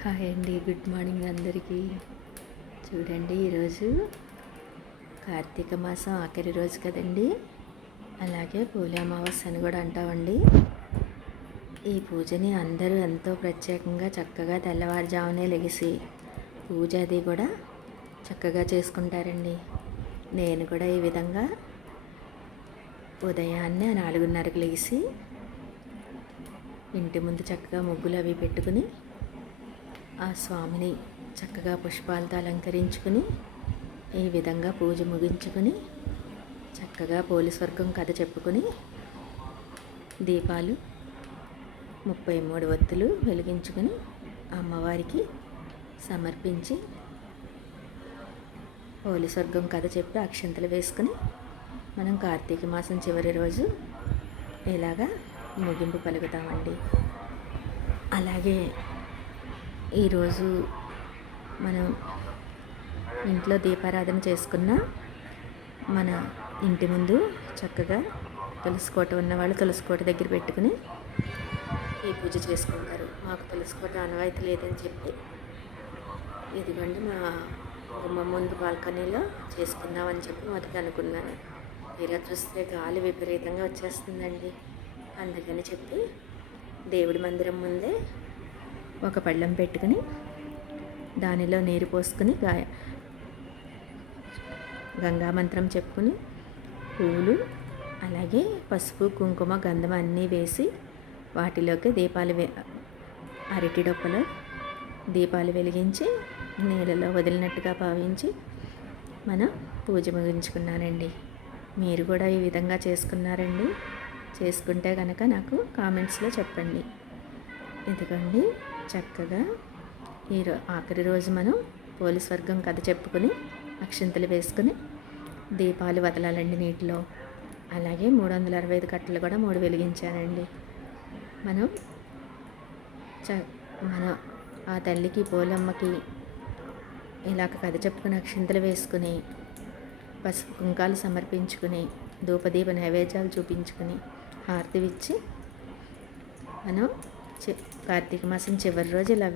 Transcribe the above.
Hi అండి good morning అందరికీ. చూడండి ఈరోజు కార్తీక మాసం ఆఖరి రోజు కదండి. అలాగే పూల అమావాస్య అని కూడా అంటామండి. ఈ పూజని అందరూ ఎంతో ప్రత్యేకంగా చక్కగా తెల్లవారుజామునే లెగిసి పూజ అది కూడా చక్కగా చేసుకుంటారండి. నేను కూడా ఈ విధంగా ఉదయాన్నే నాలుగున్నరకు లెగిసి ఇంటి ముందు చక్కగా ముగ్గులు అవి పెట్టుకుని ఆ స్వామిని చక్కగా పుష్పాలతో అలంకరించుకుని ఈ విధంగా పూజ ముగించుకుని చక్కగా పోలీస్ వర్గం కథ చెప్పుకొని దీపాలు ముప్పై మూడు వత్తులు వెలిగించుకుని అమ్మవారికి సమర్పించి పోలీస్ వర్గం కథ చెప్పి అక్షంతలు వేసుకుని మనం కార్తీక మాసం చివరి రోజు ఇలాగా ముగింపు పలుకుతామండి. అలాగే ఈరోజు మనం ఇంట్లో దీపారాధన చేసుకున్న మన ఇంటి ముందు చక్కగా తులసికోట ఉన్నవాళ్ళు తులసికోట దగ్గర పెట్టుకుని ఈ పూజ చేసుకుంటారు. మాకు తులసికోట అనవాయితీ లేదని చెప్పి ఇదిగోండి మా గుమ్మ ముందు బాల్కనీలో చేసుకుందామని చెప్పి మొదటి అనుకున్నాను. తీరా చూస్తే గాలి విపరీతంగా వచ్చేస్తుందండి. అందుకని చెప్పి దేవుడి మందిరం ముందే ఒక పళ్ళెం పెట్టుకుని దానిలో నీరు పోసుకుని గాయ గంగా మంత్రం చెప్పుకుని పూలు అలాగే పసుపు కుంకుమ గంధం అన్నీ వేసి వాటిలోకి దీపాలు వే అరటి డొప్పలో దీపాలు వెలిగించి నీళ్ళలో వదిలినట్టుగా భావించి మనం పూజ ముగించుకున్నానండి. మీరు కూడా ఈ విధంగా చేసుకున్నారండి. చేసుకుంటే కనుక నాకు కామెంట్స్లో చెప్పండి. ఎందుకండి చక్కగా ఈ ఆఖరి రోజు మనం పోలీస్ వర్గం కథ చెప్పుకొని అక్షింతలు వేసుకుని దీపాలు వదలాలండి నీటిలో. అలాగే మూడు వందల అరవై ఐదు కట్టలు కూడా మూడు వెలిగించానండి. మనం చ మన ఆ తల్లికి పోలమ్మకి ఇలాగ కథ చెప్పుకుని అక్షింతలు వేసుకుని పసుపు కుంకాలు సమర్పించుకుని ధూపదీప నైవేద్యాలు చూపించుకుని హారతి ఇచ్చి మనం కార్తీక మాసం చివరి రోజు ఇలా